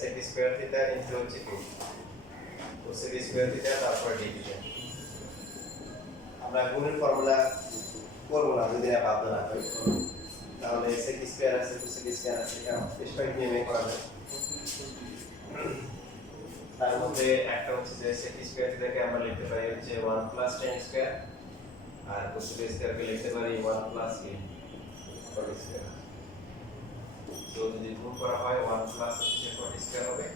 sec square theta into হচ্ছে কি cosec square theta তারপর d থিটা। আমরা গুণের ফর্মুলা করব না যদি না বাধ্য না করি, তাহলে sec স্কয়ার আছে cosec স্কয়ার আছে এটা স্কয়ার নিয়মে করা যায়। তার মধ্যে একটা হচ্ছে যে sec স্কয়ার থিটাকে আমরা লিখতে পারি হচ্ছে 1 প্লাস tan স্কয়ার, আর cosec স্কয়ারকে লিখতে পারি 1 প্লাস কি cot স্কয়ার। তো যদি গুণ করা হয় 1 প্লাস হচ্ছে cot স্কয়ার হবে,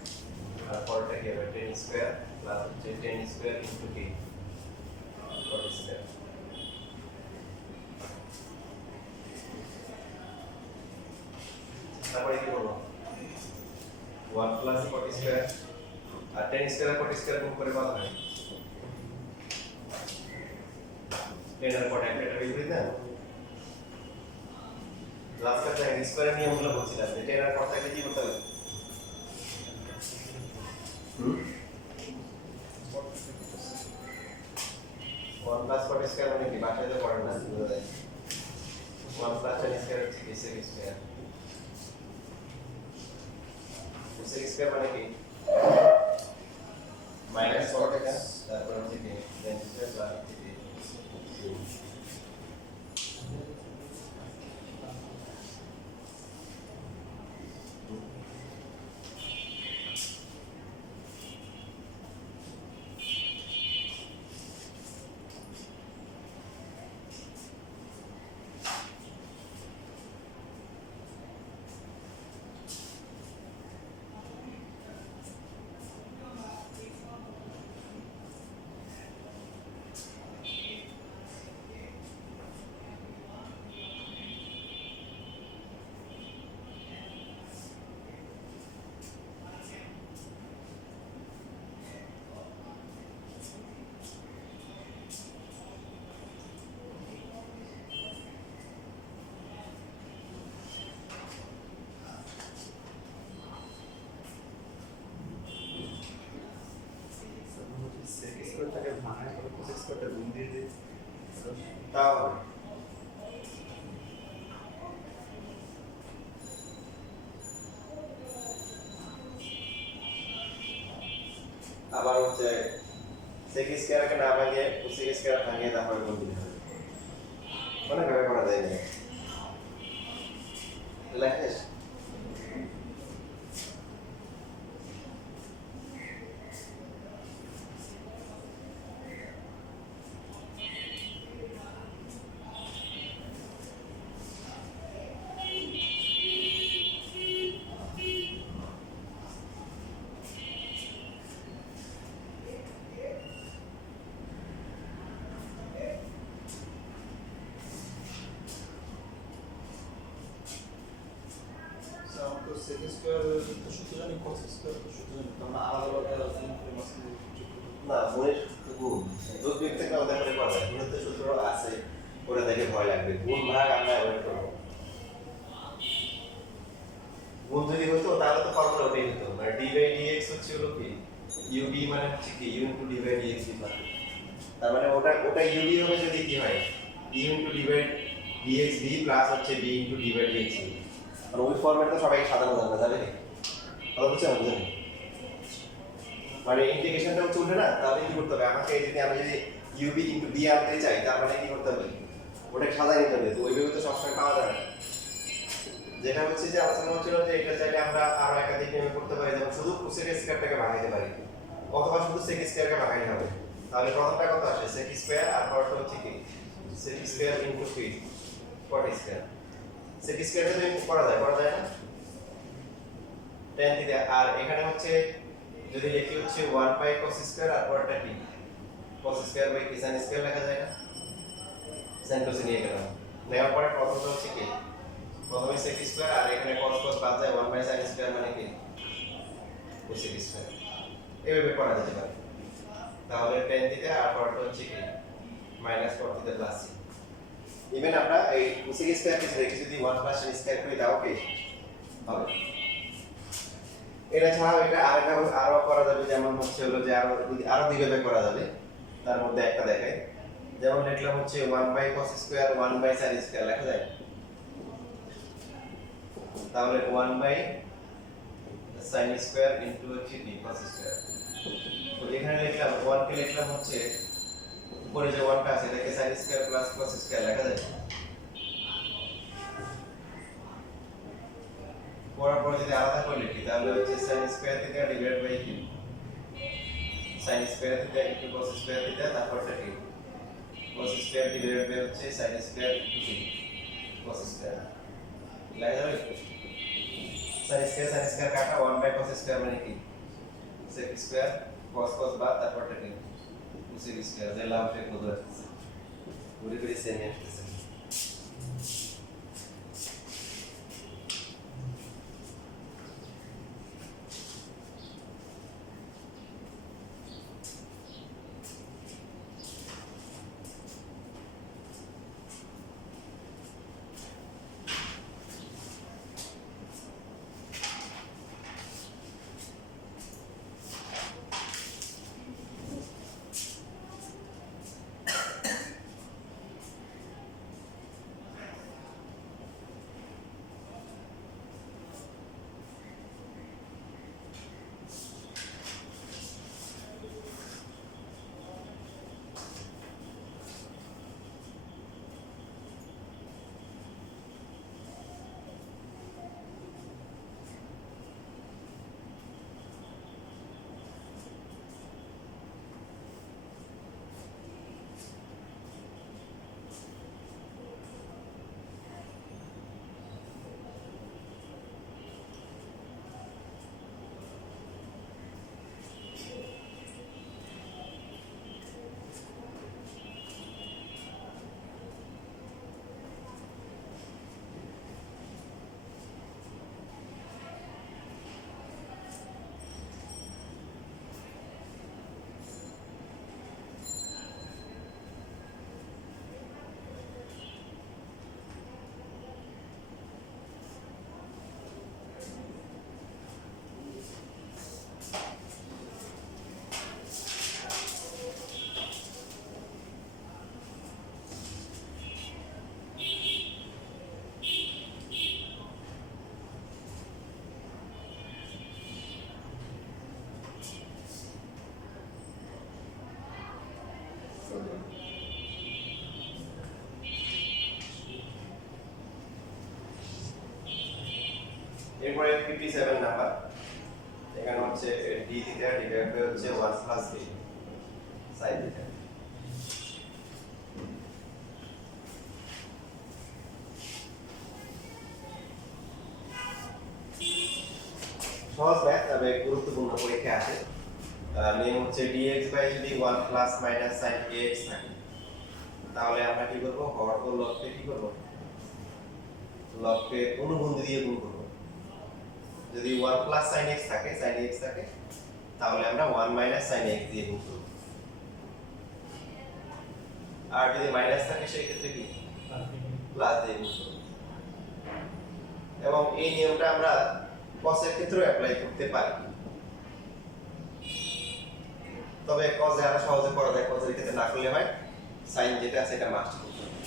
আর পরটা কি হবে tan স্কয়ার প্লাস হচ্ছে tan স্কয়ার ইনটু কি cot স্কয়ার। তারপরে কি করব 1 প্লাস cot স্কয়ার আর tan স্কয়ার cot স্কয়ার গুণ করে কত হয় tan আর cot একটা বিপরীত না। লাস্ট ক্লাসে স্কয়ারের নিয়মগুলো বলছিলাম যে tan আর cot থাকলে কি করতে হবে 1 প্লাস cot স্কয়ার মানে কি বাসায় তো পড়েন না 1 প্লাস tan স্কয়ার হচ্ছে কি sec স্কয়ার, sec স্কয়ার মানে কি মাইনাস cot এটা তারপর হচ্ছে কি tan স্কয়ার প্লাস কি স্কয়ারটাকে ভাঙায় করে cos স্কয়ারটা গুণ দিয়ে দিই তাও আবার হচ্ছে sec স্কয়ারকে না ভাঙিয়ে cosec স্কয়ার ভাঙিয়ে তারপরে গুণ দিতে হবে, মানে ভাবে করা যায় না লেখিস তো sec স্কয়ার তো সূত্র জানি cos স্কয়ার তো সূত্র জানি আমরা আলাদা আলাদা গুণ করে মাঝখানে যোগ করতে না গুণের গুণ যোগ বিয়োগ থেকে আলাদা করে করা যায়, গুণের তো সূত্র আছে ওটা দেখে ভয় লাগবে, গুণ ভাগ আমরা অ্যাভয়েড করব। গুণ যদি হতো তাহলে তো ফর্মুলা ওটাই হতো, মানে d বাই dx হচ্ছে হলো কি ud মানে হচ্ছে কি u into d by dx লিখলাম, তার মানে ওটা ud হবে যদি কি হয় u into d by dx d plus হচ্ছে d into d by dx, আর ওই ফরম্যাট তো সবাই সাধারণ জানা যাবে না, কথা বুঝছেন বুঝেন, মানে ইন্টিগ্রেশনটা হচ্ছে উল্টে না, তাহলে কি করতে হবে আমাকে যদি আমি যদি ub ইনটু b আনতে চাই তার মানে কি করতে হবে ওটাকে সাজাই নিতে হবে, তো ওইভাবে তো সবসময় পাওয়া যাবে না। যেটা হচ্ছে যে আলোচনা হচ্ছিল যে এটা চাইলে আমরা আরো একাধিক নিয়মে করতে পারি, যেমন শুধু cosec স্কয়ারটাকে ভাঙাইতে পারি অথবা শুধু sec স্কয়ারকে ভাঙাইতে হবে, তাহলে প্রথমটা কত আসে sec স্কয়ার আর পরটা হচ্ছে কি sec স্কয়ার ইনটু কি cot স্কয়ার। sec স্কয়ারটা তো করা যায় না tan থিটা, আর এখানে হচ্ছে যদি লিখি হচ্ছে 1 বাই cos স্কয়ার আর পরটা কি cos square by sin square লেখা যায় না, sin cos নিয়ে গেলাম, নেওয়ার পরে প্রথমটা হচ্ছে কি প্রথমে sec স্কয়ার আর এখানে cos cos বাদ যায় 1 বাই sin স্কয়ার মানে কি cosec স্কয়ার, এইভাবে করা যেতে পারে। তাহলে tan থিটা আর পরটা হচ্ছে কি minus cot theta plus c। Even আমরা এই cosec স্কয়ার কে রেখে যদি 1 প্লাস sin স্কয়ার করি তাও কি হবে। এটা ছাড়াও এটা আরো করা যাবে, যেমন হচ্ছে হলো যে আরো দুইভাবে করা যাবে, তার মধ্যে একটা দেখাই, যেমন লিখলাম হচ্ছে 1 by cos square 1 by sin square লেখা যায়, তাহলে 1 বাই sin স্কয়ার ইনটু হচ্ছে কি cos স্কয়ার। তো এখানে লিখলাম 1 কে লিখলাম হচ্ছে উপরে যে 1 টা আছে এটাকে sin square plus cos square লেখা যায়। পড়ার পর যদি আলাদা করে লিখি তাহলে হচ্ছে sin square theta divide by কি sin square theta into cos square theta তারপরটা কি cos স্কয়ার ডিভাইড বাই হচ্ছে sin স্কয়ার ইনটু কি cos স্কয়ার লেখা যাবে। sin স্কয়ার কাটা 1 বাই cos স্কয়ার মানে কি sec স্কয়ার cos cos বাদ তারপরটা কি sec স্কয়ার যে লাভ টেক বোঝা যাচ্ছে পুরো পুরো সেম আসছে। এরপরে 57 নাম্বার এখানে হচ্ছে d থিটা ডিভাইড বাই হচ্ছে 1 প্লাস d sin থিটা। সহজ ম্যাথ তবে গুরুত্বপূর্ণ পরীক্ষা আছে। নিয়ম হচ্ছে dx বাই যদি 1 প্লাস মাইনাস sin kx থাকে তাহলে আমরা কি করব হর ও লবকে কি করব লবকে অনুবন্ধী দিয়ে গুণ করব। যদি 1 প্লাস sin x থাকে তাহলে আমরা 1 মাইনাস sin x দিয়ে গুণ করব। আর যদি মাইনাস থাকে সেই ক্ষেত্রে কি প্লাস দিয়ে গুণ করব। এবং এই নিয়মটা আমরা cos এর ক্ষেত্রেও অ্যাপ্লাই করতে পারি, তবে cos এ আরো সহজে করা যায়। cos এর ক্ষেত্রে না করলে হয় sin যেটা সেটা মাস্ট করতে হবে।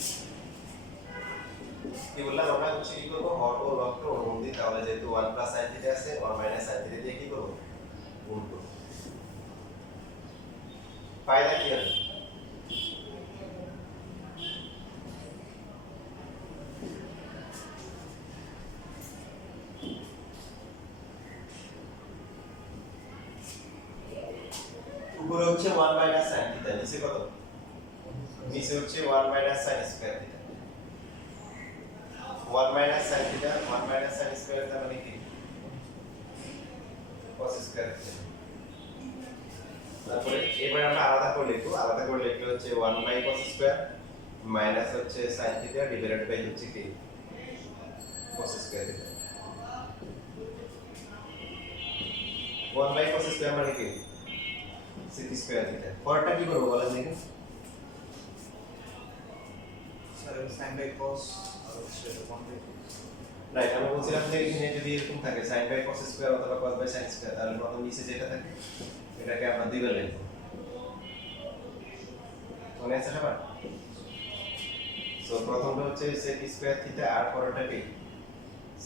কি বললাম আমরা হচ্ছে কি করব হর ও লবকে অনুবন্ধী, তাহলে যেহেতু 1 প্লাস sin থিটা আছে 1 মাইনাস sin থিটা দিয়ে কি করব গুণ করব। পাইলে কি হবে উপরে হচ্ছে 1 মাইনাস sin থিটা, নিচে কত নিচে হচ্ছে 1 minus sin square theta. 1 minus sin theta 1 minus sin square theta মানে কি cos স্কয়ার থিটা। তারপরে এবারে আমরা আলাদা করে লিখলে হচ্ছে 1 বাই cos স্কয়ার মাইনাস হচ্ছে sin থিটা ডিভাইডেড বাই হচ্ছে কি cos square theta. 1 by cos square মানে কি sec স্কয়ার থিটা। পরেরটা কি করব বলেন দেখি। স্যার sin বাই cos আর হচ্ছে 1 বাই রাইট, আমরা বলছিলাম যে এখানে যদি এরকম থাকে sin বাই cos স্কয়ার অথবা cos বাই sin স্কয়ার তাহলে প্রথম নিচে যেটা থাকে এটাকে আমরা দুইবার লিখব। মনে আছে সবার? সো প্রথমটা হচ্ছে sec স্কয়ার থিটা আর পরেরটা কি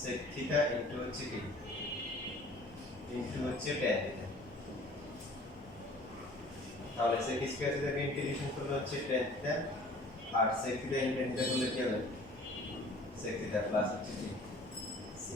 sec থিটা ইনটু হচ্ছে কি ইনটু হচ্ছে tan থিটা। তাহলে sec স্কয়ার থিটাকে ইন্টিগ্রেশন করলে হচ্ছে tan থিটা, আর sec theta into tan theta করলে কি হবে? sec থিটা প্লাস হচ্ছে কি c।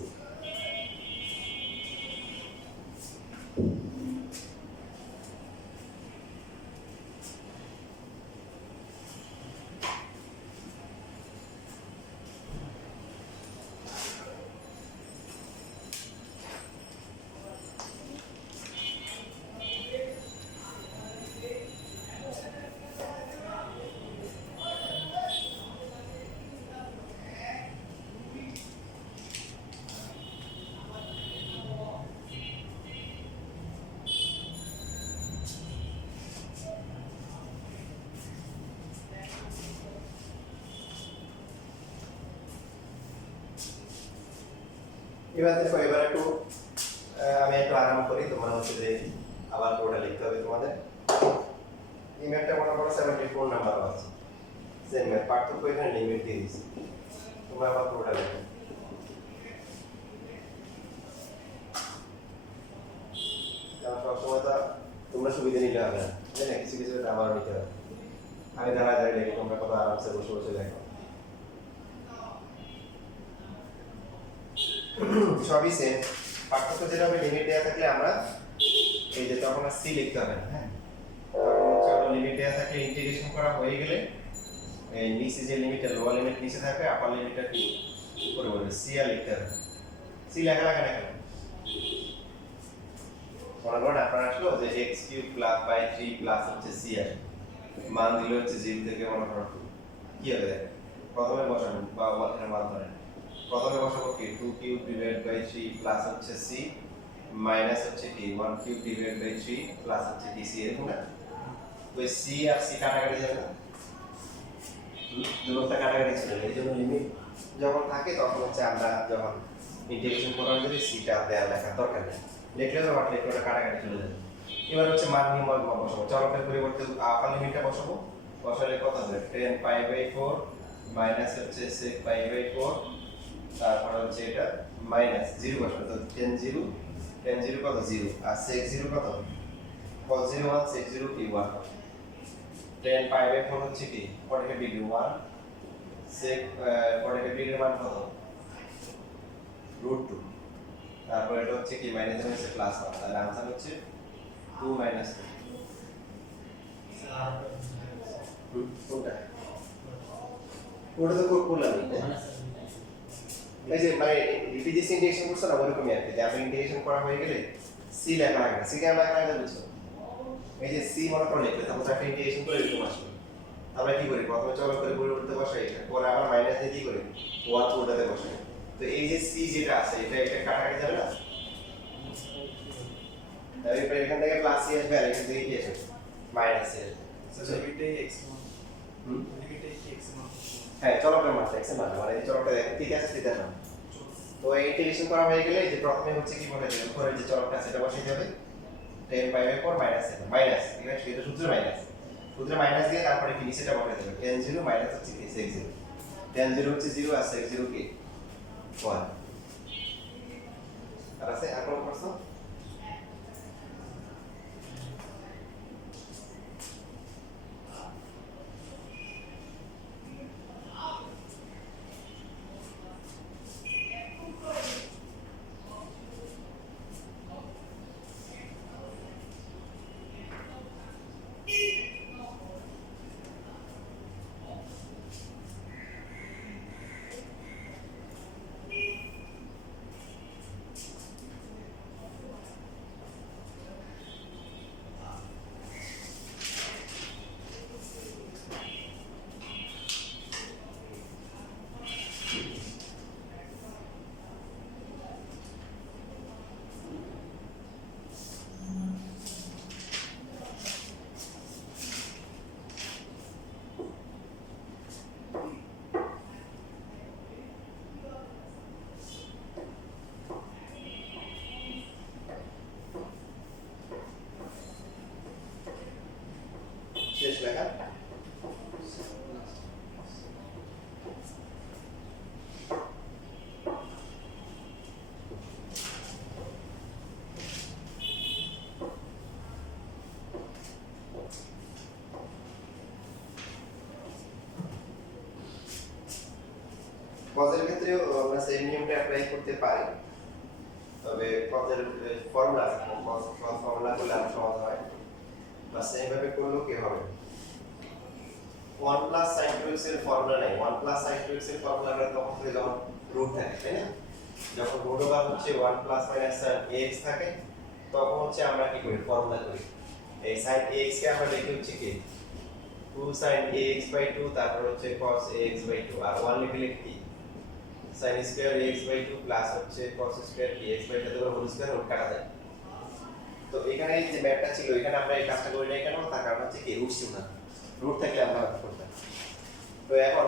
এবার দেখো, এবার একটু আমি একটু আরাম করি, তোমরা হচ্ছে যে আবার পুরোটা লিখতে হবে তোমাদের। এই ম্যাথটা মনে করো 74 নাম্বার আছে, সেম ম্যাথ, পার্থক্য এখানে লিমিট দিয়ে দিয়েছি, তোমরা আবার পুরোটা লিখো। কারণ সবসময় তো তোমরা সুবিধা নিতে হবে না, তাই না? কিছু কিছু আমার নিতে হবে। আমি দাঁড়ায় দাঁড়িয়ে লিখি, তোমরা কত আরামসে বসে বসে দেখো। সবই সেম, পার্থক্য যেটা হবে লিমিট দেওয়া থাকলে আমরা এই যে তখন আর সি লিখতে হবে না, হ্যাঁ? তখন লিমিট দেওয়া থাকলে ইন্টিগ্রেশন করা হয়ে গেলে এই নিচে যে লিমিটটা, লোয়ার লিমিট নিচে থাকবে, আপার লিমিটটা কি করে বলবে? সি আর লিখতে হবে। সি লেখা লাগে না কেন? মনে করুন আপনার আসলো যে x cube plus by 3 plus হচ্ছে সি আর মান দিলে হচ্ছে 0 থেকে মনে করুন কি হবে দেখেন, প্রথমে বসাবেন বা এখানে মান ধরেন, প্রথমে বসাবো কি 2 কিউব ডিভাইড বাই 3 প্লাস হচ্ছে সি মাইনাস হচ্ছে কি 1 কিউব ডিভাইড বাই 3 প্লাস হচ্ছে কি সি, এরকম না? তো সি আর সি কাটাকাটি যাবে না, দুটোটা কাটাকাটি চলে যাবে। এই জন্য লিমিট যখন থাকে তখন হচ্ছে আমরা যখন ইন্টিগ্রেশন করার জন্য সিটা দেওয়ার লেখার দরকার নেই, লিখলে তো বাট লিখলে কাটাকাটি চলে যাবে। এবার হচ্ছে মান নির্ণয় বসাবো, চলকের পরিবর্তে আপার লিমিটটা বসাবো, বসালে কত হবে? 10 পাই বাই 4 মাইনাস হচ্ছে sec পাই বাই 4, তারপর হচ্ছে এটা মাইনাস 0 বসাবো, তো 10 0 কত 0, আর sec 0 কত? cos 0 1, sec 0 কি 1, 10 পাই বাই 4 হচ্ছে কি 45 ডিগ্রি 1, sec 45 ডিগ্রির মান কত? √2, তারপর এটা হচ্ছে কি মাইনাস হচ্ছে প্লাস 1, তাহলে आंसर হচ্ছে 2 মাইনাস 2। কোনটা? ওটা তো করলাম না, এই যে মানে রিপিটেশন ইন্টিগ্রেশন করছ না, ওরকমই আর কি, যে আমরা ইন্টিগ্রেশন করা হয়ে গেলে সি লেখা লাগে না, সি কেন লেখা লাগে বুঝছো? এই যে সি মনে করে লিখলে তারপর একটা ইন্টিগ্রেশন করে এরকম আসবে, আমরা কি করি প্রথমে চলক করে পরিবর্তে বসাই, এটা পরে আবার মাইনাস দিয়ে কি করি 1 পুরোটাতে বসাই। তো এই যে সি যেটা আছে এটা কাটাকাটি যাবে না, তারপরে এখান থেকে প্লাস সি আসবে আর এখান থেকে কি আসবে মাইনাস সি আসবে। স্যার লিমিটটাই x মান, হুম, লিমিটটাই কি x মান? হ্যাঁ চলকের মান x এর মান, মানে এই চলকটা দেখেন ঠিক আছে থিটা না। তো এই ইন্টিগ্রেশন করা হয়ে গেলে যে প্রথমে হচ্ছে কি বলে যে উপরের যে চলকটা সেটা বসিয়ে যাবে 10 পাই বাই 4 মাইনাস 7 মাইনাস, এখানে সেটা সূত্রে মাইনাস, সূত্রে মাইনাস দিয়ে তারপরে কি নিচেটা বসাই দেবে, tan 0 মাইনাস হচ্ছে কি sec 0, tan 0 হচ্ছে 0 আর sec 0 কি 1। আর আছে আর কোন প্রশ্ন? শেষ লেখা। কজের ক্ষেত্রেও আমরা সেম নিয়মটা অ্যাপ্লাই করতে পারি, তবে কজের ফর্মুলা আছে, কজ ফর্মুলা করলে আরো সহজ হয়, বা সেম ভাবে করলেও কি হবে। 1 প্লাস sin 2x এর ফর্মুলা নাই, 1 প্লাস sin 2x এর ফর্মুলা আমরা তখন থেকে যখন রুট থাকে, তাই না? যখন রুট ওভার হচ্ছে 1 প্লাস মাইনাস sin ax থাকে, তখন হচ্ছে আমরা কি করি, ফর্মুলা করি। এই sin ax কে আমরা লিখি হচ্ছে কি 2 sin ax by 2, তারপর হচ্ছে cos ax by 2, আর 1 লিখে লিখি sin square ax by 2 plus হচ্ছে cos square ax by 2 whole square root কাটা যায়। তো এখানে এই যে ম্যাথটা ছিল, এখানে আমরা এই কাজটা করি নাই কেন, তার কারণ হচ্ছে কি রুট ছিল না, রুট থাকলে আমরা করতাম। তো এখন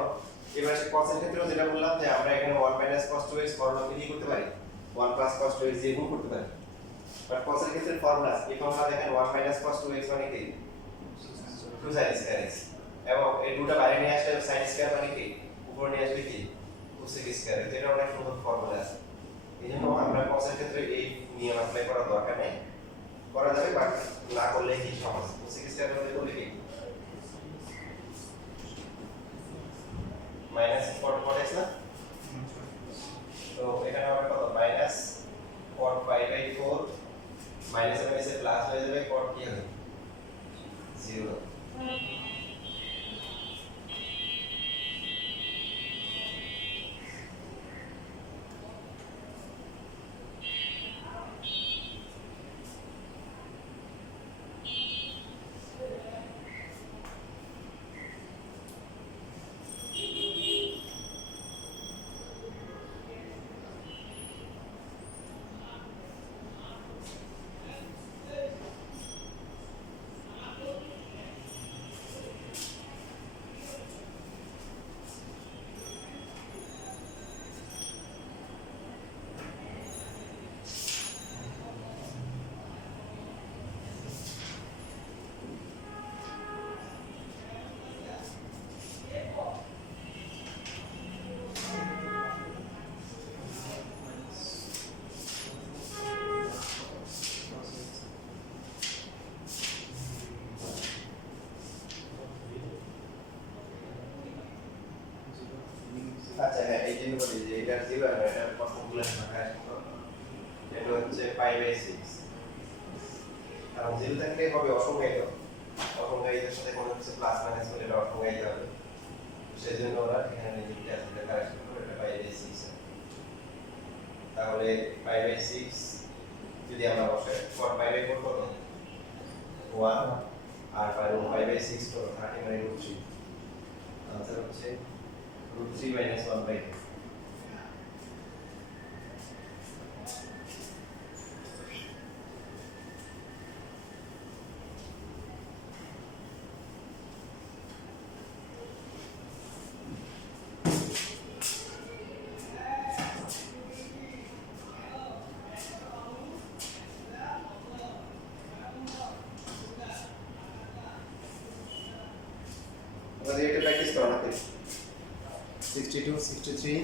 এবার সে cos এর ক্ষেত্রেও যেটা বললাম যে আমরা এখানে 1 minus cos 2x ফর্মুলাকে কি করতে পারি, 1 plus cos 2x দিয়ে গুণ করতে পারি। বাট cos এর ক্ষেত্রে ফর্মুলা, এই ফর্মুলা দেখেন 1 minus cos 2x মানে কি 2 sin square x, এবং এই দুটো বাইরে নিয়ে আসলে sin square মানে কি উপরে নিয়ে আসলে কি 2 sec square, যেটা অনেক সুন্দর ফর্মুলা আছে। এইজন্য আমরা cos এর ক্ষেত্রে এই নিয়ম অ্যাপ্লাই করার দরকার নেই, করা যাবে বাট না করলে কি সহজ, 2 sec square করলে কি মাইনাস 4 x না, তো এখানে আমরা কত মাইনাস 4 pi by 4 মাইনাস মাইনাসে প্লাস হয়ে যাবে, cot কি হবে 0। আচ্ছা হ্যাঁ, এই জন্য বলি যে এটা 0 আর এটা কত গুলো থাকা, এটা হচ্ছে pi by 6, কারণ 0 থাকলে হবে অসংজ্ঞায়িত, অসংজ্ঞায়িতের সাথে কোনো কিছু প্লাস মাইনাস হলে এটা অসংজ্ঞায়িত হবে, সেজন্য ওরা এখানে লিখতে আছে এটা কারেকশন করে এটা pi by 6। তাহলে pi by 6 যদি আমরা বসাই 4 pi by 4 কত 1, আর pi by 6 কত 30 মানে √3, आंसर হচ্ছে √3 - 1/2। আমাদের এটা প্র্যাকটিস করা লাগবে। 62 63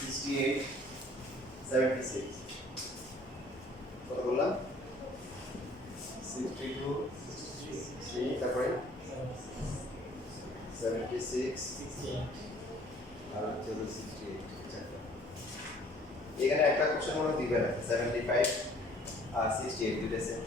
68 76 কত বললাম 62 63 তারপরে 76 আর হচ্ছে 68 চারটা। এখানে একটা কোশ্চেন মনে দিবে না 75 আর 68 দুইটা সেম।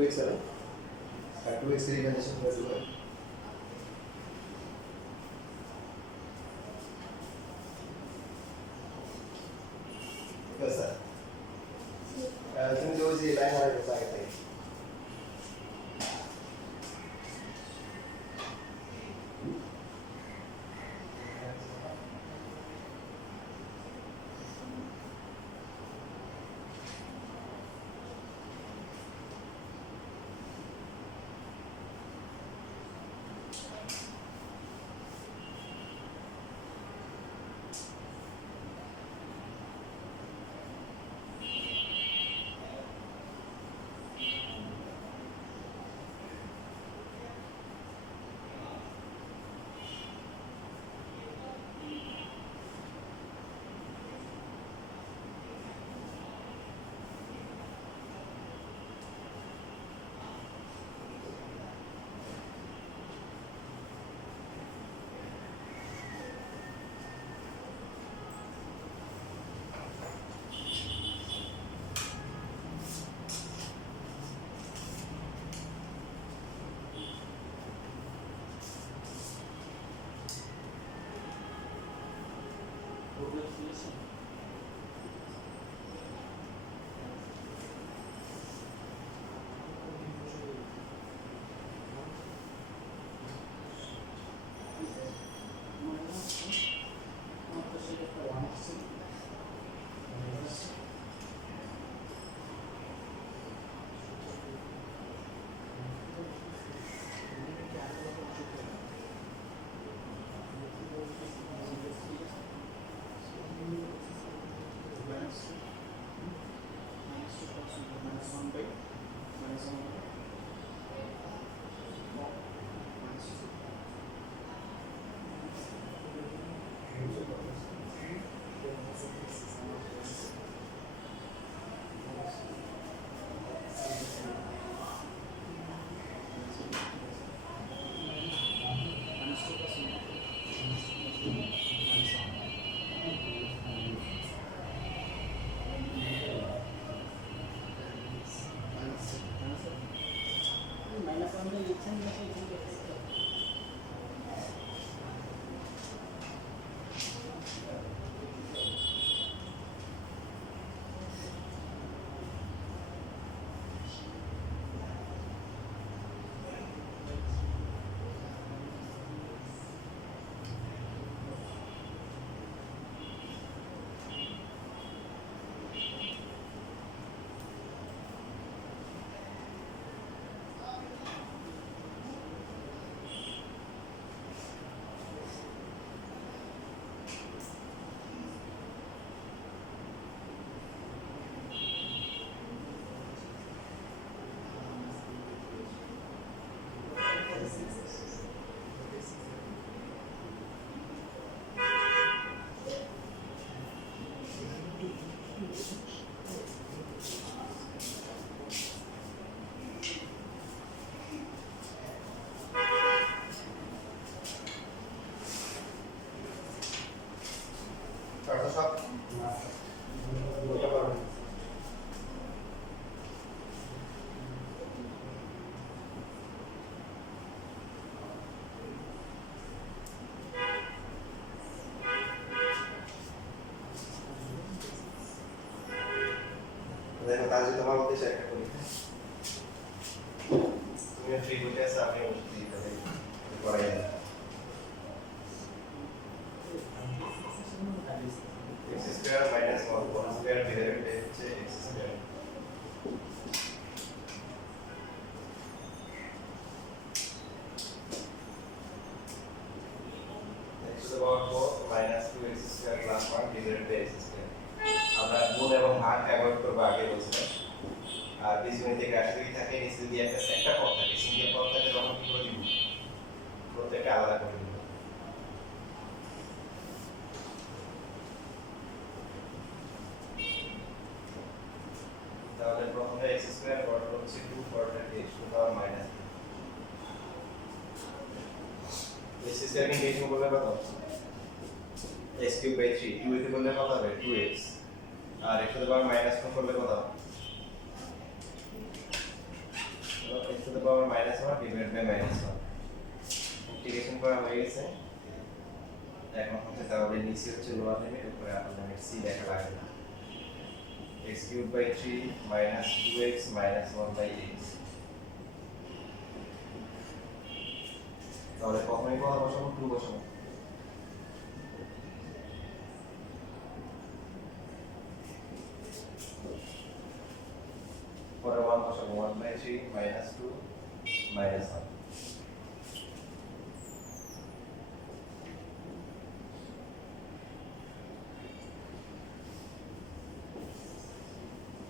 2x है আর 2x এর ইমাজিনেশন করে দিবো कैसा তুমি তো ওই যে লাইন হারাই গেছে আগে থেকে সব বলতে পারবেন দেখো তাজ তোমার উদ্দেশ্যে একটা করি তুমি ফ্রি বলতে আসো আমি ওষুধ দিই তাহলে করাই না x square minus 1 1 square divided by x square x to the power 4 minus 2x square plus 1 divided by x square আমরা গুণ এবং ভাগ অ্যাভয়েড করব আগে বলছিলাম আর বীজগণিত থেকে আসলে কি থাকে নিচে যদি একটা পদ থাকে সিঙ্গেল পদ থাকে তখন কি করে দিব প্রত্যেকটা আলাদা করে দিব তাহলে প্রথমে x স্কয়ার পরটা হচ্ছে 2 পরটা x to power minus x square কে নিচে বললে কত x কিউব বাই 3 2 কে বললে কত হবে 2x আর x টু পাওয়ার মাইনাস 4 করলে কত to the power -1 divide by -1 integration করা হয়ে গেছে। এখন হচ্ছে তাহলে নিচে হচ্ছে লোয়ার লিমিট, উপরে আপার লিমিট c লেখা লাগবে না। x³ 3 2x 1/x। তাহলে প্রথমে কত বসাবো? 2 বসাবো। পরে 1 বসাবো, 1/3 -2 -1।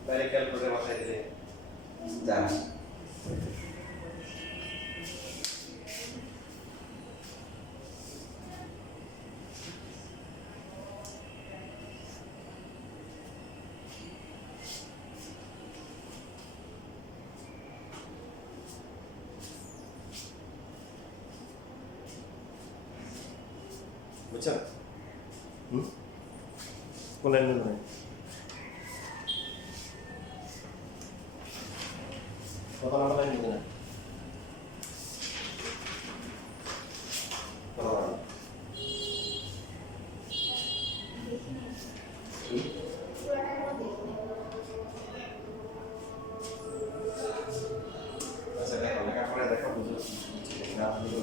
তাহলে ক্যালকুলেটরে বসাই দিলে যা বুঝছো? কোন লাইন নেই? কত নাম্বার লাইন নেই না? কত নাম্বার? আচ্ছা দেখো, লেখাপড়া দেখো, বুঝো না বুঝো।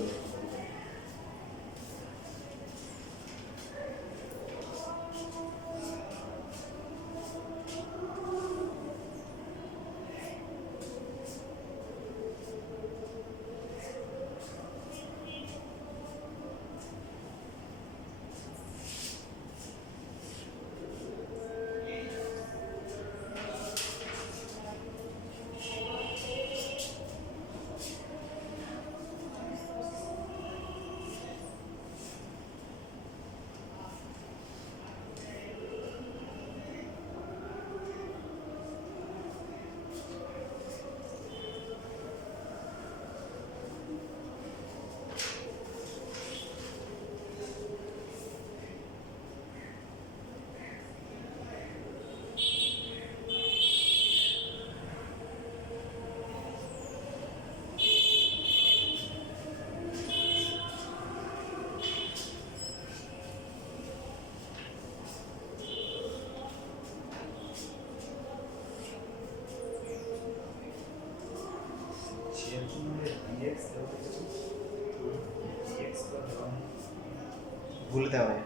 ভুলে দেওয়া হয়।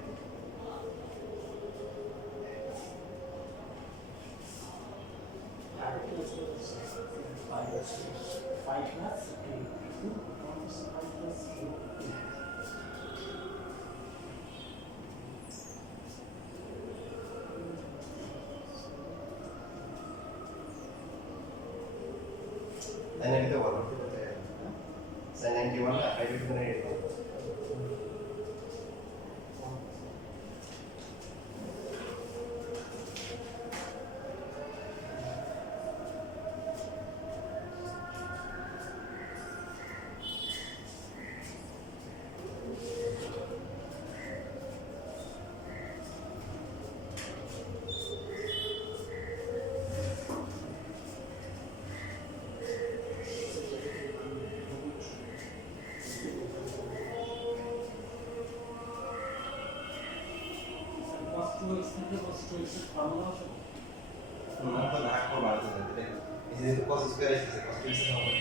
Saya itu walau saya yang gimana? Ayo gimana itu? Kenapa nak aku malas nanti? Ini itu proses beres, proses bisa sama.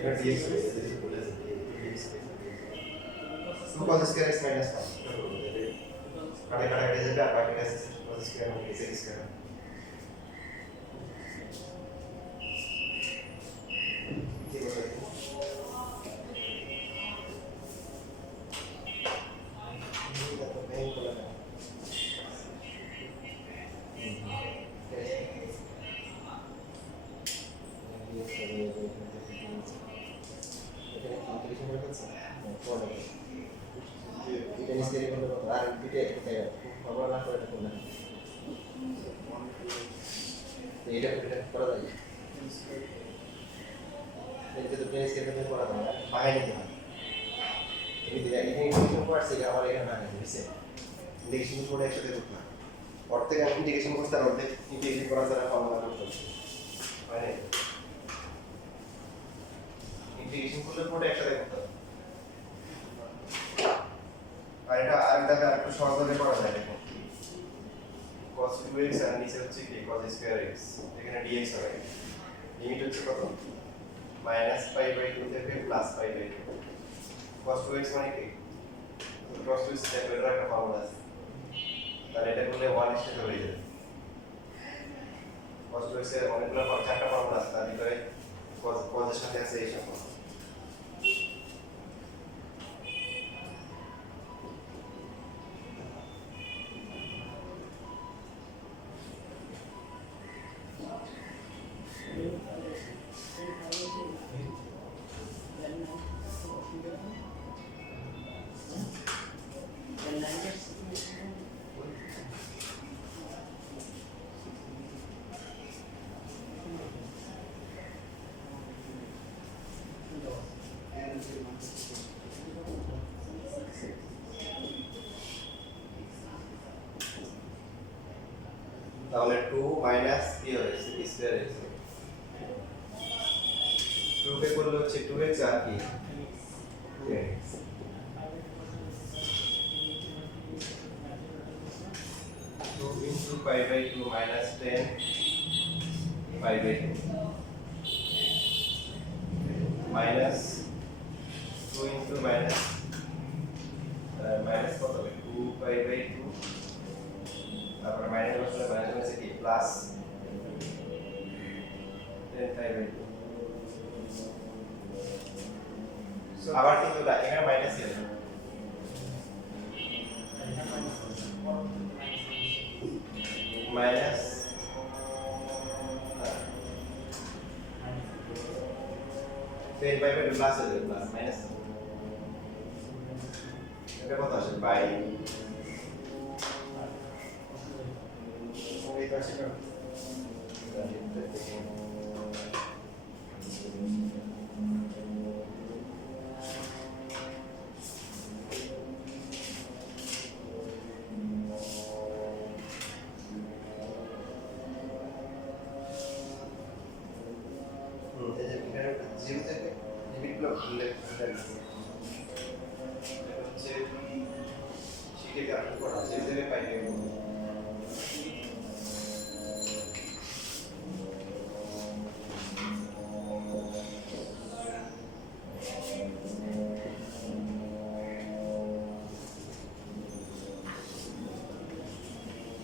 Kalau dia sudah jadi boleh jadi. Itu proses beres minus kan. Kadang-kadang dia juga pakai proses beres mungkin sekarang. Integration করে একসাথে করতে হয়। অর্ধেক আমি integration করতে আর অর্ধেক integration করা ছাড়া ফর্মুলা করতে হয়। ইন্টিগ্রেশন করলে পুরোটা একসাথে করতে হবে। আর এটা আরেকটা একটু সহজভাবে করা যায় দেখুন cos 2x আর নিচে হচ্ছে কি cos স্কয়ার x এখানে dx হবে লিমিট হচ্ছে কত -π/2 থেকে +π/2 cos 2x মানে কি cos 2x এর একটা ফর্মুলা আছে তাহলে এটা করলে 1 এর সাথে হয়ে যাবে cos 2x এর অনেকগুলো চারটা ফর্মুলা আছে তার ভিতরে cos এর সাথে আছে এই সব তাহলে 2 মাইনাস কি হবে স্কয়ার x 2 কে করলে হচ্ছে 2x আর কি 2x 2 into π/2 minus 10 π/2 minus 2 into minus কত হবে 2 π/2 তারপরে মাইনাস বসলে মাইনাস হচ্ছে কি প্লাস 10 π/2 আবার কিন্তু এখানে মাইনাস আছে মাইনাস 10 π/2 প্লাস আছে প্লাস মাইনাস এটা কত আসে বাই এই পাশে না জিরো থেকে লিমিটগুলো উল্লেখ হচ্ছে শিখে কাজ করা জিরো থেকে পাইলে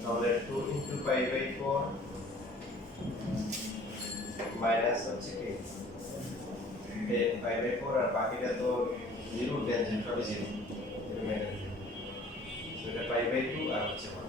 তাহলে 2 into π/4 মাইনাস হচ্ছে কি 10 π/4 আর বাকিটা তো 0 10 সবই 0 রিমাইন্ডার সো এটা π/2 আর হচ্ছে 1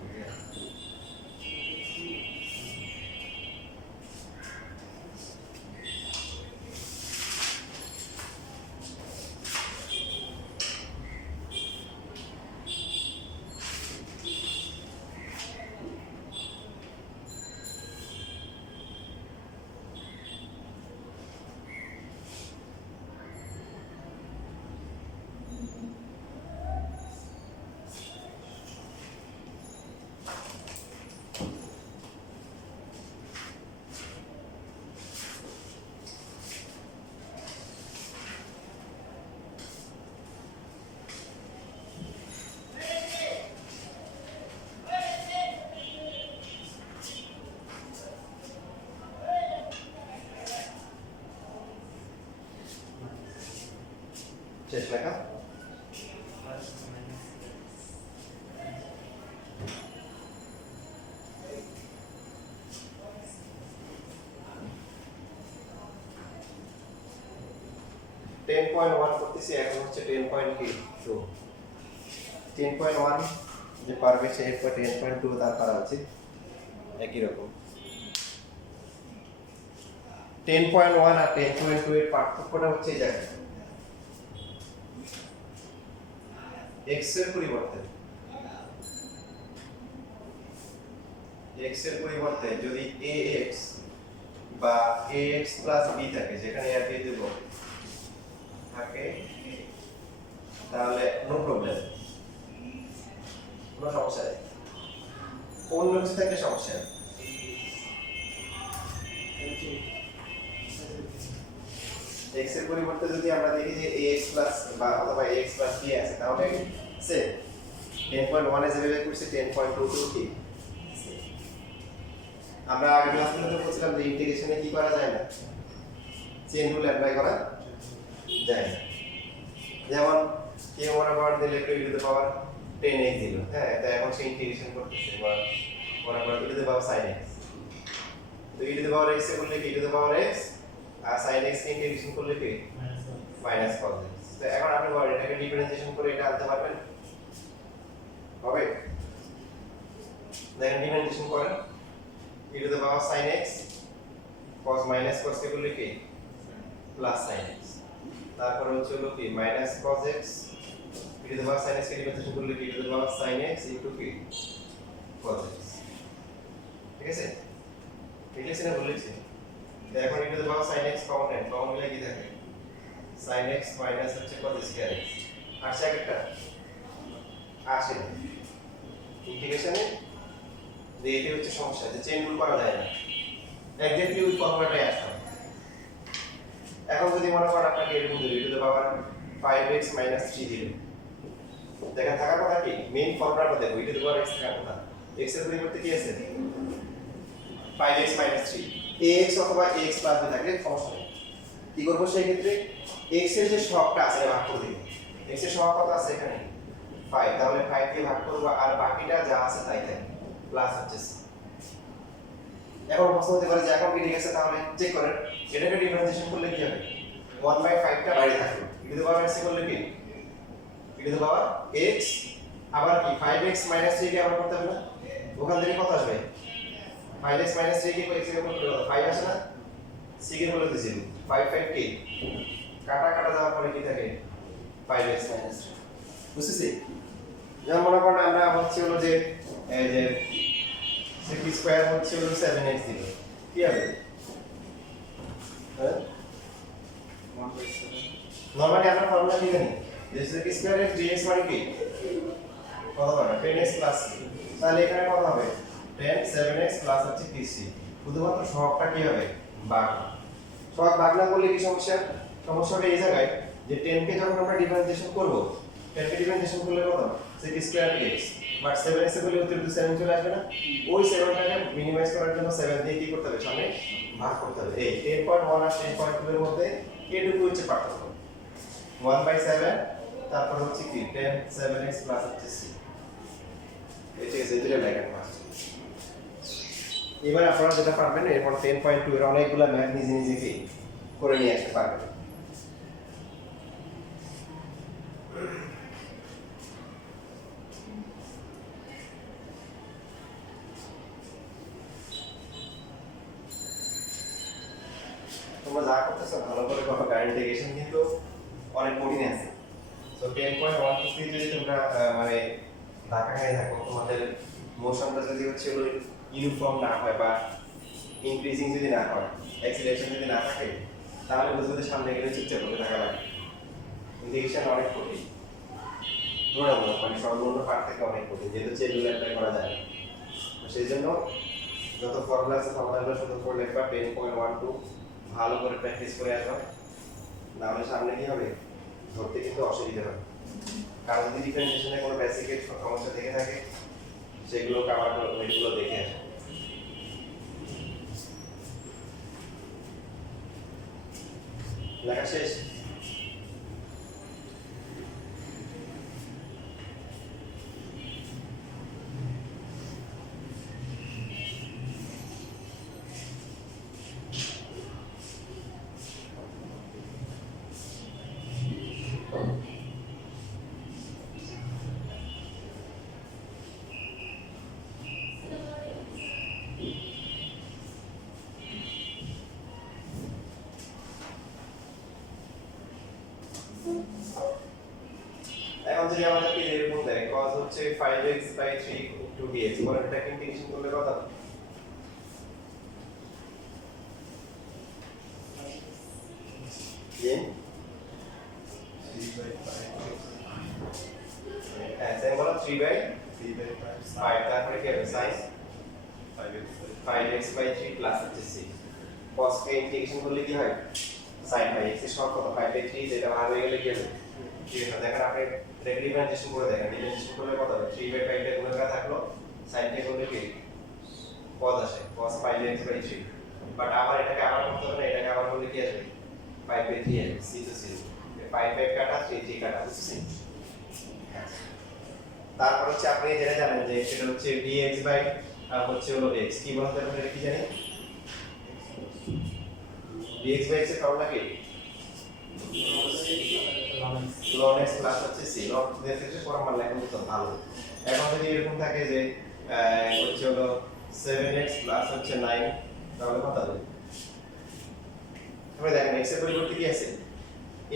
শেষ লেখা টেন পয়েন্ট ওয়ান করতেছি এখন হচ্ছে 10.2 10.1 যে পারবে সে 10.2 তার করা উচিত একই রকম 10.1 আর 10.2 এর পার্থক্যটা হচ্ছে এই জায়গায় x এর পরিবর্তে যদি ax বা ax b থাকে যেখানে আর কে দেব থাকে তাহলে নো প্রবলেম কোনো সমস্যা নেই অন্য কিছু থাকলে সমস্যা x এর পরিবর্তে যদি আমরা দেখি যে ax প্লাস বা অথবা ax প্লাস b আছে তাহলে সে 10.1 এ যেভাবে করছে 10.22 কি আমরা আগের ক্লাসগুলোতে বলছিলাম যে ইন্টিগ্রেশনে কি করা যায় না চেইন রুল অ্যাপ্লাই করা যায় না যেমন কেউ মনে করেন দিলে একটু e to the power 10x দিল হ্যাঁ এটা এখন সে ইন্টিগ্রেশন করতেছে বা মনে করেন e to the power sin x তো e to the power x এ করলে কি e to the power x আর sin x কে ইন্টিগ্রেশন করলে কি মাইনাস cos x তো এখন আপনি বলেন এটাকে ডিফারেন্সিয়েশন করে এটা আনতে পারবেন হবে দেখেন ডিফারেন্সিয়েশন করেন e to the power sin x cos minus cos কে করলে কি প্লাস sin x তারপর হচ্ছে হলো কি minus cos x e to the power sin x K differentiation করলে কি e to the power sin x into কি cos x ঠিক আছে লিখেছি না বলেছি তো এখন e to the power sin x common নেন কমন নিলে কি থাকে sin x মাইনাস হচ্ছে cos স্কয়ার x আসছে একটা আসে না ইন্টিগ্রেশনে যে এটা হচ্ছে সমস্যা যে চেইন রুল করা যায় না এক্স্যাক্টলি ওই ফর্মুলাটাই আসছে এখন যদি মনে করেন আপনাকে এরকম দিল e to the power 5x 3 দিল দেখেন থাকার কথা কি মেইন ফর্মুলাটা দেখো e to the power x থাকার কথা x এর পরিবর্তে কি আছে 5x 3 ax অথবা ax প্লাস b থাকলে সমস্যা নেই কি করব সেই ক্ষেত্রে x এর যে সহগটা আছে এটা ভাগ করে দিব x এর সহগ কত আছে এখানে 5 তাহলে 5 দিয়ে ভাগ করব আর বাকিটা যা আছে তাই থাকবে প্লাস হচ্ছে এখন প্রশ্ন হতে পারে যে এখন কি ঠিক আছে তাহলে চেক করেন এটাকে ডিফারেন্সিয়েশন করলে কি হবে 1/5 টা বাইরে থাকবে e to the power x করলে কি e to the power x আবার কি 5x 3 কে আবার করতে হবে না ওখান থেকে কত আসবে 5x 3 কে x এর উপর 5 আসে না c কে বলে দিয়েছি 5 কে কাটা কাটা যাওয়ার পরে কি থাকে 5x 3 বুঝছিস যেমন মনে করেন আমরা হচ্ছে হলো যে এই যে sec স্কয়ার হচ্ছে হলো 7x দিল কি হবে হ্যাঁ 1/7 নরমালি আমরা ফর্মুলা কি জানি যে sec স্কয়ার এর dx মানে কি কত হবে 10x প্লাস তাহলে এখানে কত হবে 10 7x প্লাস হচ্ছে 3c শুধুমাত্র সহগটা কি হবে ভাগ সহগ ভাগ না করলে কি সমস্যা সমস্যা হবে এই জায়গায় যে 10 কে যখন আমরা ডিফারেন্সিয়েশন করব 10 কে ডিফারেন্সিয়েশন করলে কত sec square dx but 7x এর বলে অতিরিক্ত 7 চলে আসবে না ওই 7টাকে মিনিমাইজ করার জন্য 7 দিয়ে কি করতে হবে সামনে ভাগ করতে হবে এই 10.1 আর 10.2 এর মধ্যে এটুকু হচ্ছে পার্থক্য 1/7 তারপর হচ্ছে কি 10 7x প্লাস হচ্ছে c এই ঠিক আছে দুটো লেখা আছে এবার আপনারা যেটা পারবেন এরপর 10.2 এর অনেকগুলা ম্যাথ নিজে নিজে কি করে নিয়ে আসতে পারবেন তোমরা যা করতেছো ভালো করে করো কারেন্ট ইন্টিগ্রেশন কিন্তু অনেক কঠিন আছে সো 10.1 যদি তোমরা মানে ধাক্কা খাই থাকো তোমাদের মোশনটা যদি হচ্ছে ইউনিফর্ম না হয় বা ইনক্রিজিং যদি না হয় অ্যাক্সিলারেশন যদি না থাকে তাহলে বুঝবে যে সামনে গেলে চুপচাপ করে থাকা লাগে ইন্টিগ্রেশন অনেক কঠিন তুলনামূলক মানে সর্বনিম্ন পার্ট থেকে অনেক কঠিন যেহেতু চেলুলা অ্যাপ্লাই করা যায় না তো সেই জন্য যত ফর্মুলা আছে ফর্মুলাগুলো শুধু করে লিখবা 10.12 ভালো করে প্র্যাকটিস করে আসবা নাহলে সামনে কি হবে ধরতে কিন্তু অসুবিধা হবে কারণ যদি ডিফারেন্সিয়েশনে কোনো বেসিক সমস্যা থেকে থাকে সেগুলো কভার করে এগুলো দেখে আসো লেখা শেষ এখন যদি আমাদেরকে এরকম দেয় cos হচ্ছে 5x/3 to dx বলেন এটাকে ইন্টিগ্রেশন করলে কত যে 3/5 হ্যাঁ সেম বলো 3/5 তারপরে কি হবে sin 5x/3 প্লাস হচ্ছে c cos কে ইন্টিগ্রেশন করলে কি হয় sin বাই x এর সহগ কত 5/3 যেটা ভাগ হয়ে গেলে কি হবে ঠিক আছে দেখেন আপনি ডিফারেন্সিয়েশন করে দেখেন ডিফারেন্সিয়েশন করলে কত হবে 3/5 টা গুণাকার থাকলো sin টা করলে কি cos আসে cos pi x by 3 but আবার এটাকে আবার করতে হবে না এটাকে আবার করলে কি আসবে 5/3 আসবে c to 0 5 কাটা 3 কাটা বুঝছেন তারপর হচ্ছে আপনি যেটা জানেন যে সেটা হচ্ছে dx বাই আর হচ্ছে হলো x কি বলতে আমরা কি জানি dx বাই x এর ফর্মুলা কি ln x প্লাস হচ্ছে c ln এর ক্ষেত্রে ফর্মুলা লেখা তো ভালো এখন যদি এরকম থাকে যে হচ্ছে হলো 7x প্লাস হচ্ছে 9 তাহলে কত হবে আমরা দেখেন x এর পরিবর্তে কি আছে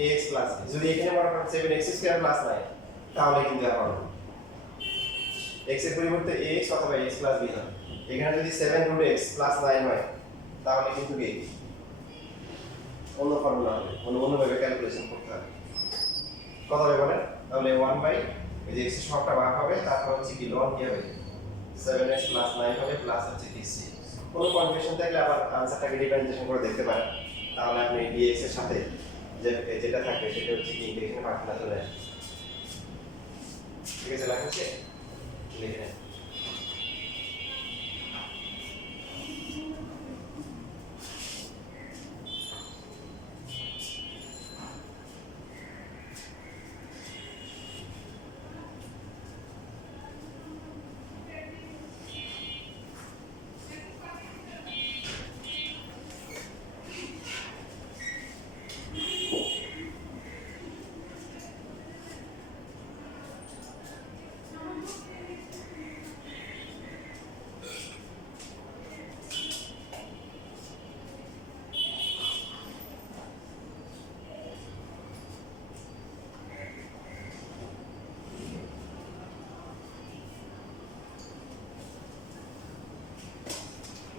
ax প্লাস যদি এখানে মনে করেন 7x স্কয়ার প্লাস 9 তাহলে কিন্তু আর হবে x এর পরিবর্তে ax অথবা x প্লাস b হবে এখানে যদি 7 রুট x প্লাস 9 হয় তাহলে কিন্তু কি অন্য ফর্মুলা হবে অন্যভাবে ক্যালকুলেশন করতে হবে কত হবে বলেন তাহলে 1 বাই এই যে x এর সবটা ভাগ হবে তারপর হচ্ছে কি ln কি হবে 7x প্লাস 9 হবে প্লাস হচ্ছে কি c কোনো কনফিউশন থাকলে আবার আনসারটাকে ডিফারেন্সিয়েশন করে দেখতে পারেন তাহলে আপনি dx এর সাথে যেটা থাকবে সেটা হচ্ছে কি ইন্টিগ্রেশনের ফর্মুলা চলে আসবে ঠিক আছে লেখা আছে লিখে নেন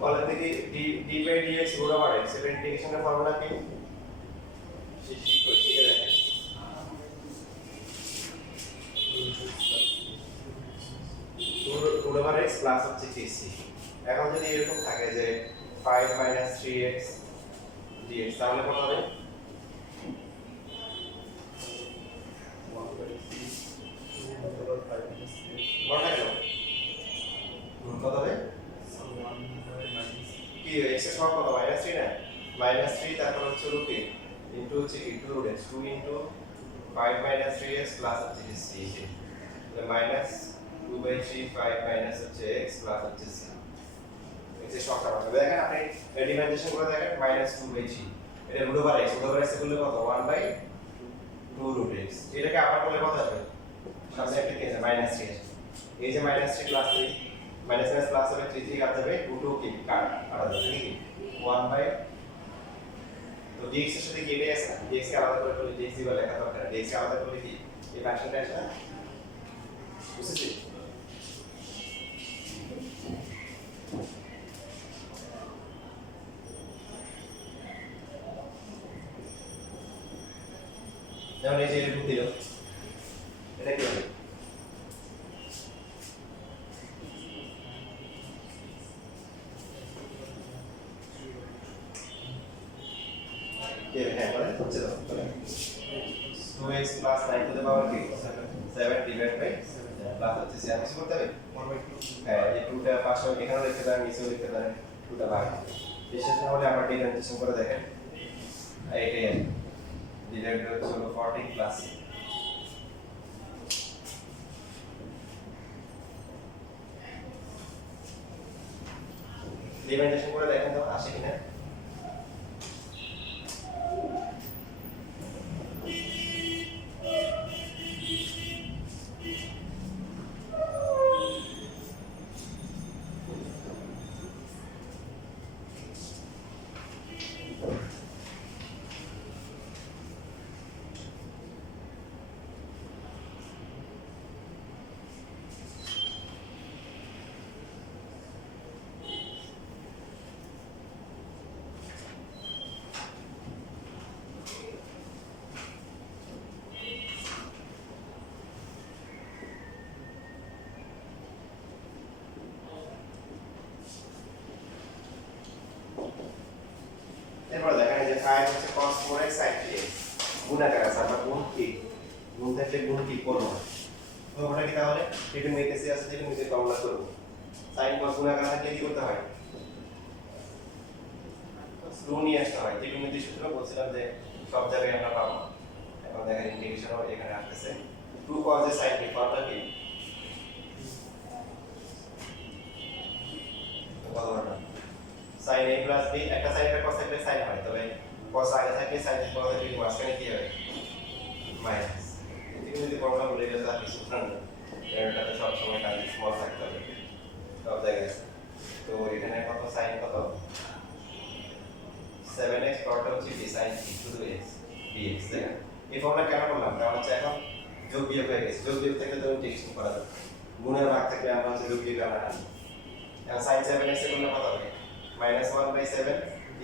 বলেন দেখি d by dx root over x এর ইন্টিগ্রেশনের ফর্মুলা কি শিখে দেখেন রুট ওভার x প্লাস হচ্ছে kc এখন যদি এরকম থাকে যে 5 মাইনাস 3x dx তাহলে কত হবে বড় কেন কত হবে কি x এর সহগ কত -3 না -3 তারপর হচ্ছে রুট কি ইনটু হচ্ছে কি 2 root x 2 into 5 minus 3x plus হচ্ছে কি c তাহলে -2/3 5 মাইনাস হচ্ছে x প্লাস হচ্ছে c x এর সহগটা পাবে দেখেন আপনি ডিফারেন্সিয়েশন করে দেখেন -2/3 এটা রুট ওভার x করলে কত 1/2 রুট x এটাকে আবার করলে কত আসবে সামনে একটা কি আছে -3 আসবে এই যে -3 প্লাস 3 মাইনাস মাইনাস প্লাস হবে 3 3 কাটা যাবে 2 কি কাটা যাবে নাকি 1 বাই তো dx এর সাথে কি এটাই আছে dx কে আলাদা করে করলে dx দিবা লেখা দরকার dx কে আলাদা করলে কি এই ফাংশনটা আসে না বুঝছিস যেমন এই যে এরকম দিল এটা কি হবে হ্যাঁ বলে হচ্ছে তো 2x প্লাস 9 টু দ্য পাওয়ার কি 7 ডিভাইড বাই প্লাস হচ্ছে 7 কিছু করতে হবে 1/2 হ্যাঁ এই 2 টা পাশে এখানেও লিখতে পারেন নিচেও লিখতে পারেন 2 টা ভাগ বিশেষ না হলে আবার ডিফারেন্সিয়েশন করে দেখেন এইটাই ডিভাইড হচ্ছে 14 প্লাস ডিফারেন্সিয়েশন করে দেখেন তো আসে কিনা 4x sin 3x গুণাকার আছে আমরা গুণ কি গুণ থাকলে গুণ কি করব তো ওটা কি তাহলে ট্রিগোনোমেট্রি আছে ট্রিগোনোমেট্রি ফর্মুলা করব sin cos গুণাকার থাকলে কি করতে হয় রো নিয়ে আসতে হয় ট্রিগোনোমেট্রি সূত্র বলছিলাম যে সব জায়গায় আমরা পাবো এখন দেখেন ইন্টিগ্রেশনও এখানে আসছে 2 cos a sin b formula কি বলবো sin a plus b একটা sin একটা cos একটা sin হয় তবে cos আগে থাকে sin এর পরে যদি মাঝখানে কি হবে মাইনাস এই যদি ফর্মুলা বলে গেলে আর কিছু না এটাতে সব সময় কাজ স্মল থাকতে হবে সব জায়গায় তো এখানে কত sin কত 7x পরটা হচ্ছে b sin t শুধু x dx তাই না এই ফর্মুলা কেন করলাম কারণ হচ্ছে এখন যোগ বিয়োগ হয়ে গেছে যোগ বিয়োগ থেকে তো ইন্টিগ্রেশন করা যাবে গুণের ভাগ থেকে আমরা হচ্ছে যোগ বিয়োগ আমরা আনি এখন sin 7x এর গুণ কত হবে -1/7 t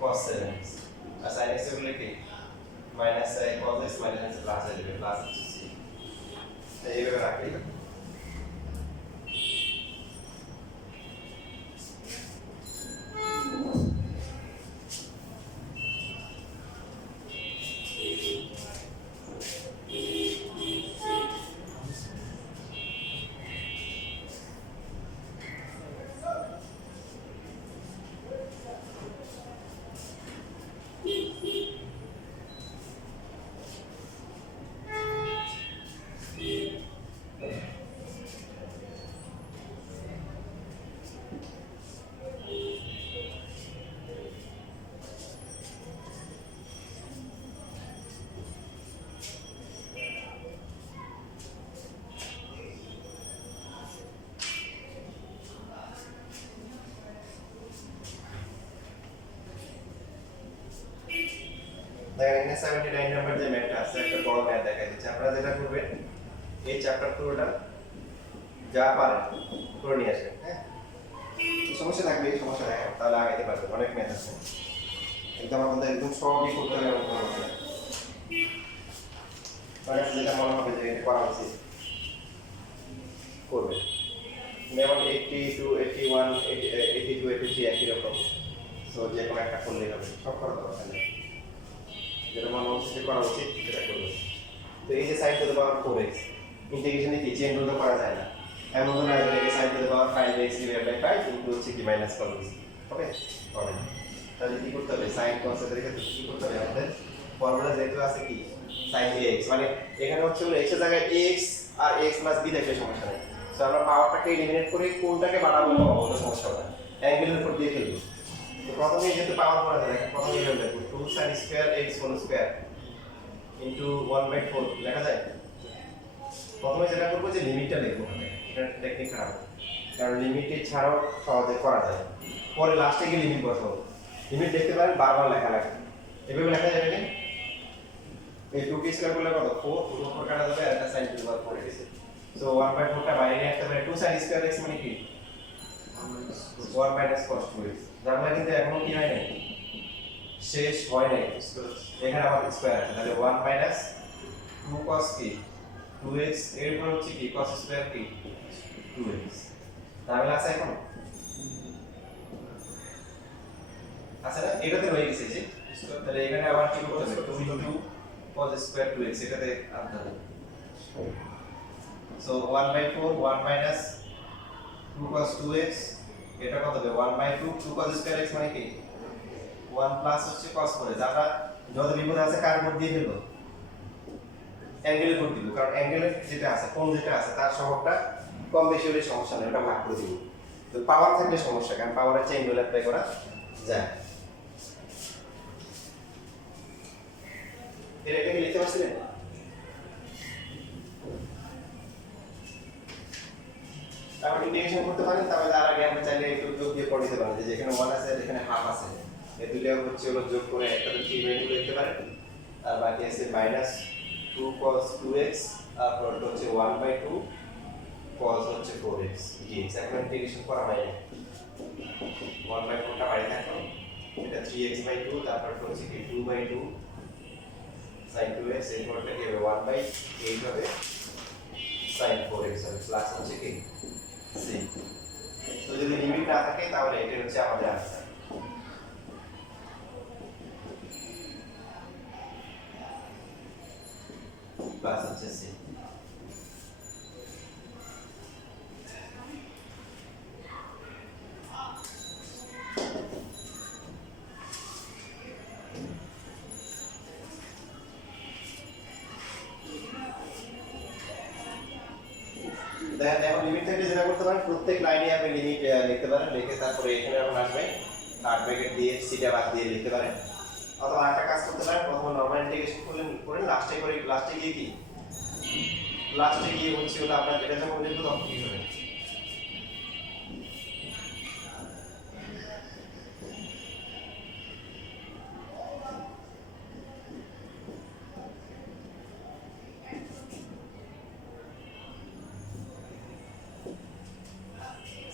cos 7x আর sin x এর গুণ কি minus cos x minus plus a যাবে plus c এইভাবে রাখি দেখেন এখানে 79 নাম্বার যে ম্যাথটা আছে একটা বড় ম্যাথ দেখা যাচ্ছে আপনারা যেটা করবেন এই চ্যাপ্টার পুরোটা যা পারেন করে নিয়ে আসবেন হ্যাঁ এই সমস্যা থাকবে এই সমস্যা দেখেন তাহলে আগাইতে পারবেন অনেক ম্যাথ আছে একদম আমাদের একদম সবই করতে হবে এমন কোনো কথা মানে যেটা মনে হবে যে এটা করা উচিত করবে যেমন 82 81 82 83 একই রকম সো যে কোনো একটা করলেই হবে সব করা দরকার নেই যেটা মনে হচ্ছে যে করা উচিত সেটা করবে তো এই যে side to the power 4x ইন্টিগ্রেশনে কি চেঞ্জ করতে পারা যায় না এমন না যে এই side to the power 5x divide by 5 into হচ্ছে কি মাইনাস করব ওকে হবে তাহলে কি করতে হবে sin cos এর ক্ষেত্রে কি করতে হবে আমাদের ফর্মুলা যেহেতু আছে কি sin ax মানে এখানে হচ্ছে x এর জায়গায় x আর x b দেখলে সমস্যা নেই সো আমরা পাওয়ারটাকে এলিমিনেট করে কোনটাকে বাড়াবো কোনো সমস্যা হবে না অ্যাঙ্গেলের উপর দিয়ে ফেলবো তো প্রথমে যেহেতু পাওয়ার করা যায় প্রথমে এভাবে লিখব 2 sin square x whole square into 1/4 লেখা যায় প্রথমে যেটা করব যে লিমিটটা লিখব এটা টেকনিক খারাপ কারণ লিমিটে ছাড়াও সহজে করা যায় পরে লাস্টে গিয়ে লিমিট বসাবো লিমিট দেখতে পারেন বারবার লেখা লাগে এভাবে লেখা যাবে না এই 2 কি স্কয়ার করলে কত 4 4 কাটা যাবে আর এটা sin টু পাওয়ার 4 এসে সো 1/4 টা বাইরে নিয়ে আসতে পারে 2 sin স্কয়ার x মানে কি 1 minus cos 2x জানলা কিন্তু এখনো কি হয় নাই শেষ হয় নাই এখানে আবার স্কয়ার আছে তাহলে 1 minus 2 cos কি 2x এর পর হচ্ছে কি cos স্কয়ার কি 2x তাহলে আছে এখন আছে না এটাতে রয়ে গেছে যে তাহলে এখানে আবার কি করতে হবে 2 cos স্কয়ার 2x এটাতে আনতে হবে সো 1/4 1 minus 2 cos 2x এটা কত হবে 1/2 2 cos স্কয়ার x মানে কি 1 প্লাস হচ্ছে cos করে আমরা যত বিপদ আছে কার উপর দিয়ে দেব অ্যাঙ্গেলের উপর দিব কারণ অ্যাঙ্গেলের যেটা আছে কোণ যেটা আছে তার সহগটা কম বেশি হলে সমস্যা নেই ওটা ভাগ করে দিব তো পাওয়ার থাকলে সমস্যা কারণ পাওয়ারের চেইন রুল অ্যাপ্লাই করা যায় এটা কি লিখতে পারছিলেন তারপর ইন্টিগ্রেশন করতে পারেন তাহলে আর আগে আমরা চাইলে একটু যোগ দিয়ে করে দিতে পারেন যে এখানে 1 আছে এখানে হাফ আছে এই দুটো হচ্ছে হলো যোগ করে একটাতে 3 ভ্যালু লিখতে পারেন আর বাকি আছে -2 cos 2x আর পরটা হচ্ছে 1/2 cos হচ্ছে 4x dx এখন ইন্টিগ্রেশন করা হয় না 1/4 টা বাইরে থাকলো এটা 3x/2 তারপর হচ্ছে কি 2/2 sin 2x এই পরটা কি হবে 1/8 হবে sin 4x হবে প্লাস হচ্ছে কি c তো যদি লিমিট না থাকে তাহলে এটা হচ্ছে আমাদের আনসার দেখেন এখন লিমিট থেকে যেটা করতে পারেন প্রত্যেক লাইনে আপনি লিমিট লিখতে পারেন, লিখে তারপরে এখানে যখন আসবে থার্ড ব্র্যাকেট দিয়ে সিটা বাদ দিয়ে লিখতে পারেন, অথবা একটা কাজ করতে পারেন প্রথমে নরমাল ইন্টিগ্রেশন করেন লাস্টে গিয়ে কি লাস্টে গিয়ে হচ্ছে ওটা আপনার এটা যখন লিখবো তখন কি হবে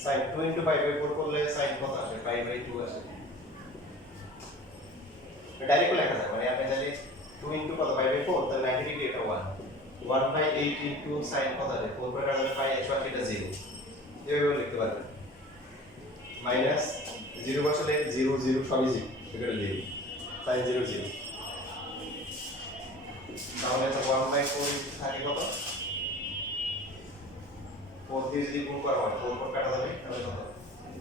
sin 2 into pi by 4 করলে sin কত আসে pi by 2 আসে ডাইরেক্ট লেখা যায় মানে আপনি জানেন 2 into কত pi by 4 তাহলে 90 ডিগ্রি এটা 1 1 by 8 into sin কত আসে 4 by কাটালে pi x1 এটা 0 এভাবে লিখতে পারবেন মাইনাস 0 বসালে 0 0 সবই 0 এটা 0 sin 0 0 তাহলে তো 1 by 4 থাকে কত 4 দিয়ে যদি গুণ করা হয় 4 4 কাটা যাবে তাহলে কত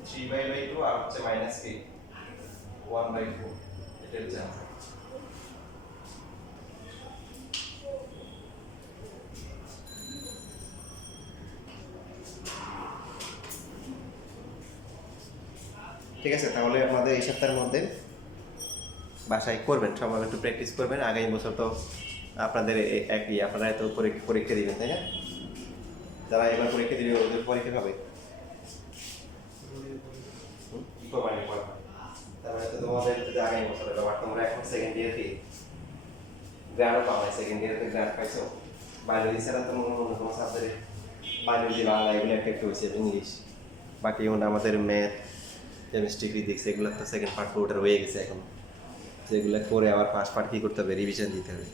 3 by 2 আর হচ্ছে মাইনাস কি 1 by 4 এটা হচ্ছে answer। ঠিক আছে, তাহলে আপনাদের এই সপ্তাহের মধ্যে বাসায় করবেন, সবাই একটু প্র্যাকটিস করবেন। আগামী বছর তো আপনাদের একই, আপনারা তো পরীক্ষা দিবেন তাই না? যারা এবার পরীক্ষা দিবে ওদের পরীক্ষা হবে তারপরে তো তোমাদের যদি আগামী বছর ব্যাপার তোমরা এখন সেকেন্ড ইয়ার কি গ্রান্টও পাবে, সেকেন্ড ইয়ারে গ্রান্ট পাইছো। বায়োলজি ছাড়া তো মনে হয় তোমার সাবজেক্টে বায়োলজি বাংলা এগুলো একটা একটু হয়েছে, ইংলিশ বাকি এখন আমাদের ম্যাথ কেমিস্ট্রি ফিজিক্স এগুলো তো সেকেন্ড পার্ট ওটা রয়ে গেছে এখন, যেগুলো করে আবার ফার্স্ট পার্ট কী করতে হবে রিভিশন দিতে হবে।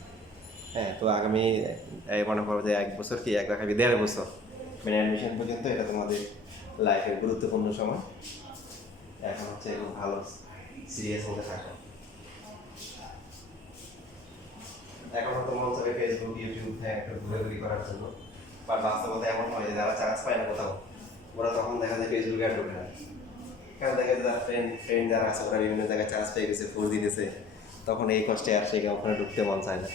হ্যাঁ, তো আগামী মনে করো যে 1 বছর কি 1.5 বছর মানে অ্যাডমিশন পর্যন্ত এটা তোমাদের লাইফের গুরুত্বপূর্ণ সময়। এখন হচ্ছে খুব ভালো সিরিয়াস মধ্যে থাকো। এখন হয়তো মন চাবে ফেসবুক ইউটিউব একটু ঘুরে করার জন্য, বা বাস্তবতা এমন হয় যে যারা চান্স পায় না কোথাও ওরা তখন দেখা যায় ফেসবুকে আর ঢোকে না, কারণ দেখা যায় ফ্রেন্ড যারা আছে ওরা বিভিন্ন জায়গায় চান্স পেয়ে গেছে, ফোর্স দিতেছে, তখন এই কষ্টে আর সে ওখানে ঢুকতে মন চায় না।